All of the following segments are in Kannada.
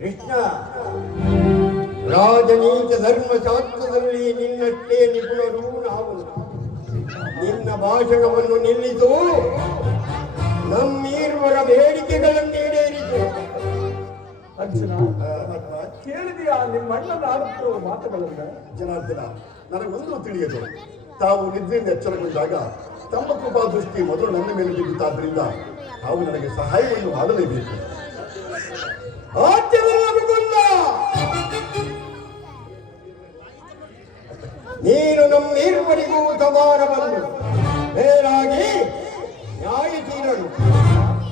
ಕೃಷ್ಣ, ರಾಜನೀತ ಧರ್ಮಶಾಸ್ತ್ರದಲ್ಲಿ ನಿನ್ನಷ್ಟೇ ನಿಪುಣರು ನಾವು. ನಿನ್ನ ಭಾಷಣವನ್ನು ನಿಲ್ಲಿಸು, ನಮ್ಮೀರ್ವರ ಬೇಡಿಕೆಗಳನ್ನು ಈಡೇರಿಸು. ಅರ್ಜುನ, ಕೇಳಿದೆಯಾ ನಿಮ್ಮಣ್ಣನ ಆಡುತ್ತಿರುವ ಮಾತುಗಳನ್ನ? ಜನಾರ್ದನ, ನನಗೊಂದು ತಿಳಿಯದು. ತಾವು ನಿದ್ರೆಯಿಂದ ಎಚ್ಚರಗೊಂಡಾಗ ತಮ್ಮ ಕೃಪಾ ದೃಷ್ಟಿ ಮೊದಲು ನನ್ನ ಮೇಲೆ ಬಿದ್ದಿದ್ದಾದ್ರಿಂದ ತಾವು ನನಗೆ ಸಹಾಯವನ್ನು ಮಾಡಲೇಬೇಕು. ನೀನು ನಮ್ಮಿರುವರಿಗೂ ಸಮಾನವನ್ನು ಮೇಲಾಗಿ ನ್ಯಾಯತೀರನು.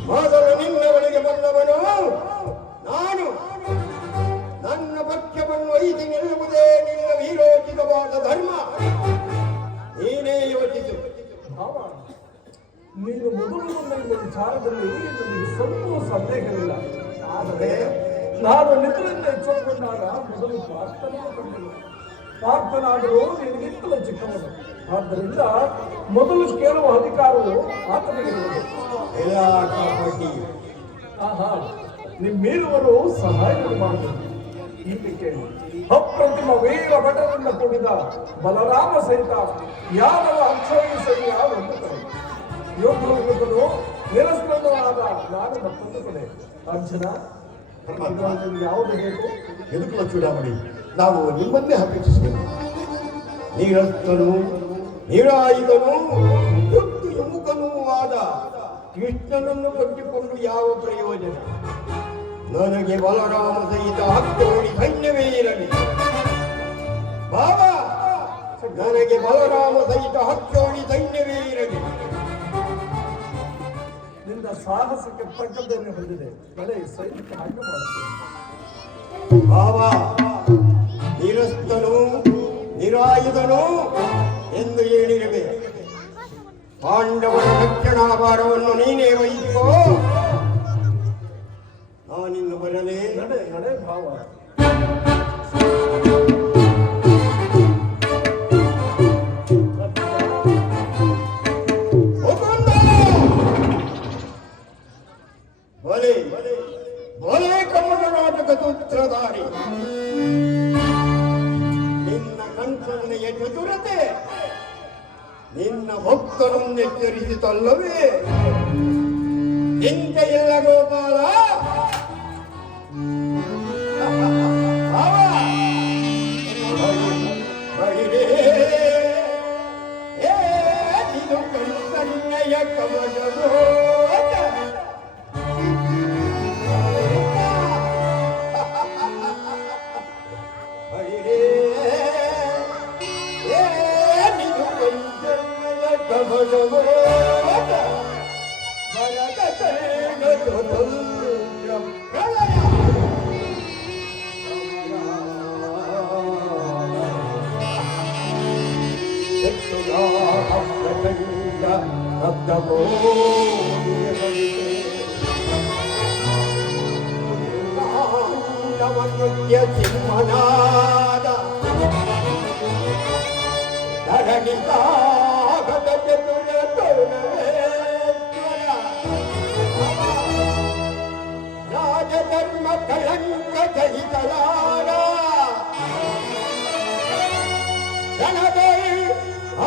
ಮೊದಲು ನಿನ್ನವಳಿಗೆ ಬಂದವನು ನಾನು. ನನ್ನ ಪಕ್ಷವನ್ನು ವಹಿಸಿ ನಿಲ್ಲುವುದೇ ನಿನ್ನ ವೀರೋಚಿತವಾದ ಧರ್ಮ. ನೀನೇ ಯೋಚಿಸು. ಭಾವ, ನೀನು ಮೊದಲು ನನ್ನ ವಿಚಾರದಲ್ಲಿ ನನಗೆ ಸ್ವಲ್ಪ ಸಂದೇಹವಿಲ್ಲ. ಆದರೆ ನಾನು ನಿದ್ರೆಯಿಂದ ಎಚ್ಚರಗೊಂಡಾಗ ಮೊದಲು ಪ್ರಾರ್ಥನೆಯನ್ನು ಕಂಡಿಲ್ಲ. ಪ್ರಾರ್ಥನಾದರೂ ನಿನಗಿಂತಲೂ ಚಿಕ್ಕವನು. ಆದ್ದರಿಂದ ಮೊದಲು ಕೇಳುವ ಅಧಿಕಾರವು ಆತನಿಗಿರುವುದು. ಆಹಾ, ನಿಮ್ಮೇರುವರು ಸಹಾಯವನ್ನು ಮಾಡಬೇಕು. ಇಲ್ಲಿ ಕೇಳಿ, ಅಪ್ರತಿಮ ವೀರ ಭಟರಿಂದ ಕೂಡಿದ ಬಲರಾಮ ಸಹಿತ ಯಾದವ ಅಕ್ಷೋಹಿ ಸೈನ್ಯ ಒಂದು ಕಡೆ, ಯೋಗನು ನಿರಸ್ಕೃತವಾದ ನಾನು ಮತ್ತೊಂದು ಕಡೆ. ಅರ್ಜುನ, ಯಾವುದು ಬೇಕು? ಎದುಕುಲ ಚೂಡಾಮಣಿ, ನಾವು ನಿಮ್ಮನ್ನೇ ಅಪೇಕ್ಷಿಸಬೇಕು. ನೀರಸ್ತನು ನಿರಾಯುಧನು ದೊಡ್ಡ ಯಮುಕನೂ ಆದ ಕೃಷ್ಣನನ್ನು ಕಟ್ಟಿಕೊಂಡು ಯಾವ ಪ್ರಯೋಜನ? ನನಗೆ ಬಲರಾಮ ಸಹಿತ ಹತ್ತೋಡಿ ಸೈನ್ಯವೇ ಇರಲಿ. ಬಾಬಾ, ನನಗೆ ಬಲರಾಮ ಸಹಿತ ಹತ್ತೋಡಿ ಸೈನ್ಯವೇ ಇರಲಿ. ನಿನ್ನ ಸಾಹಸಕ್ಕೆ ತಕ್ಕದ್ದನ್ನು ಹೊಂದಿದೆ. ಕಡೆ ಸೈನ್ಯಕ್ಕೆ ಹಾಗೆ ಮಾಡುತ್ತೇನೆ. ಬಾಬಾ, ನಿರಸ್ತನು ನಿರಾಯುಧನು ಎಂದು ಹೇಳಿರಬೇ. ಪಾಂಡವರ ರಕ್ಷಣಾ ಭಾರವನ್ನು ನೀನೇ ವಹಿಸಿಕೋ. ನಾನಿನ್ನು ಬರಲೇ. ನಡೆ ನಡೆ ಭಾವ. ಬಲೆ ಬಲೆ ಕರ್ನಾಟಕ ಸೂತ್ರಧಾರಿ, ನಿನ್ನ ಕಣ್ಸನ್ನೆಯ ಚತುರತೆ ನಿನ್ನ ಭಕ್ತರನ್ನು ಎಚ್ಚರಿಸಿತಲ್ಲವೇ? ಚಿಂತೆಯಿಲ್ಲ ಗೋಪಾಲ. ಇದು ಕಣ್ಸನ್ನೆಯ ಕಮಲೋ ಸಿಂಹನಾದ ಧರಣಿಕಾಗದ ಚತುರ ತರುಣೇಶ್ವರ ರಾಜಧರ್ಮ ಕಳಂಕ ಸಹಿತಲಾರ ರಣದೈ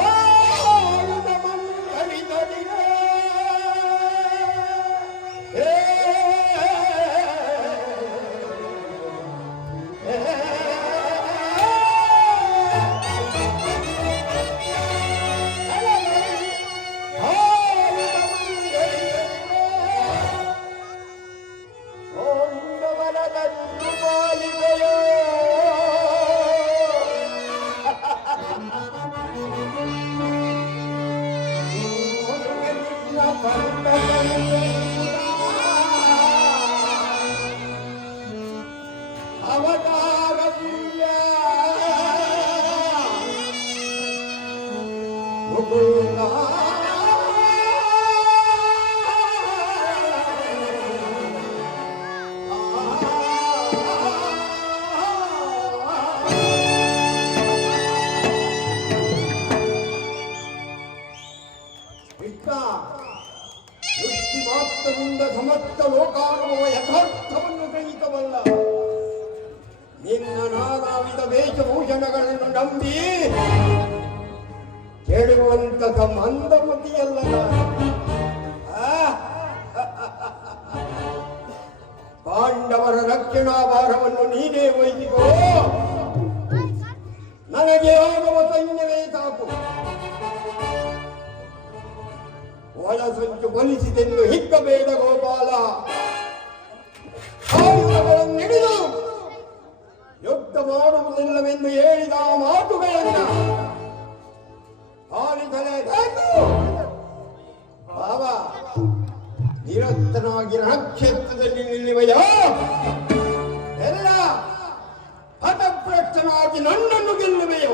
ಆಯುಧ ಮಂಡಳಿದರಿವೆ. ವಚನಗಳನ್ನು ನಂಬಿ ಕೇಳುವಂತಹ ಮಂದಮತಿಯಲ್ಲ ನಾನು. ಪಾಂಡವರ ರಕ್ಷಣಾ ಭಾರವನ್ನು ನೀನೇ ವಹಿಸಿಕೋ, ನನಗೆ ಆಗುವ ಸೈನ್ಯವೇ ಸಾಕು. ಒಳಸಂಚು ಬಲಿಸಿದೆಂದು ಹಿಕ್ಕಬೇಡ ಗೋಪಾಲ. ಆಯುಧಗಳನ್ನು ಹಿಡಿದು ಯುದ್ಧ ಮಾಡುವುದಿಲ್ಲವೆಂದು ಹೇಳಿದ ಮಾತುಗಳನ್ನ ಪಾಲಿಸಲೇಬೇಕು. ಬಾಬ ನಿರತನಾಗಿ ರಣಕ್ಷೇತ್ರದಲ್ಲಿ ನಿಲ್ಲುವೆಯೋ ಎಲ್ಲ ಹತಪ್ರಸ್ಥನಾಗಿ ನನ್ನನ್ನು ಗೆಲ್ಲುವೆಯೋ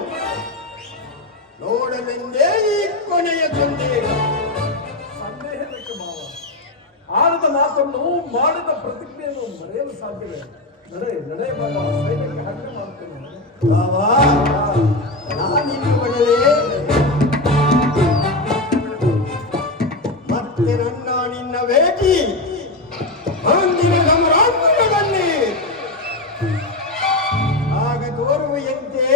ನೋಡಲೆಂದೇ ಈ ಕೊನೆಯ ಸಂದೇಹ. ಸಂದೇಹಕ್ಕೆ ಮಾವ, ಆಡಿದ ಮಾತನ್ನು ಮಾಡಿದ ಪ್ರತಿಜ್ಞೆಯನ್ನು ಮರೆಯಲು ಸಾಧ್ಯವೇ? ನಡೆ ಬಾಬಾ, ಸೈನ್ಯಕ್ಕೆ ಹಣ್ಣು ಮಾಡ್ತೇನೆ. ಬಾಬಾ ನಾನಿನ್ನು ಬರಲೇ ಮತ್ತೆ ನನ್ನ ನಿನ್ನ ಭೇಟಿ ಅಂದಿನ ಸಮರಾಂಗಣದಲ್ಲಿ ಆಗ ತೋರುವೆಯಂತೆ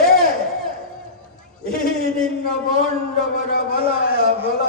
ಈ ನಿನ್ನ ಪಾಂಡವರ ಬಲ ಬಲ.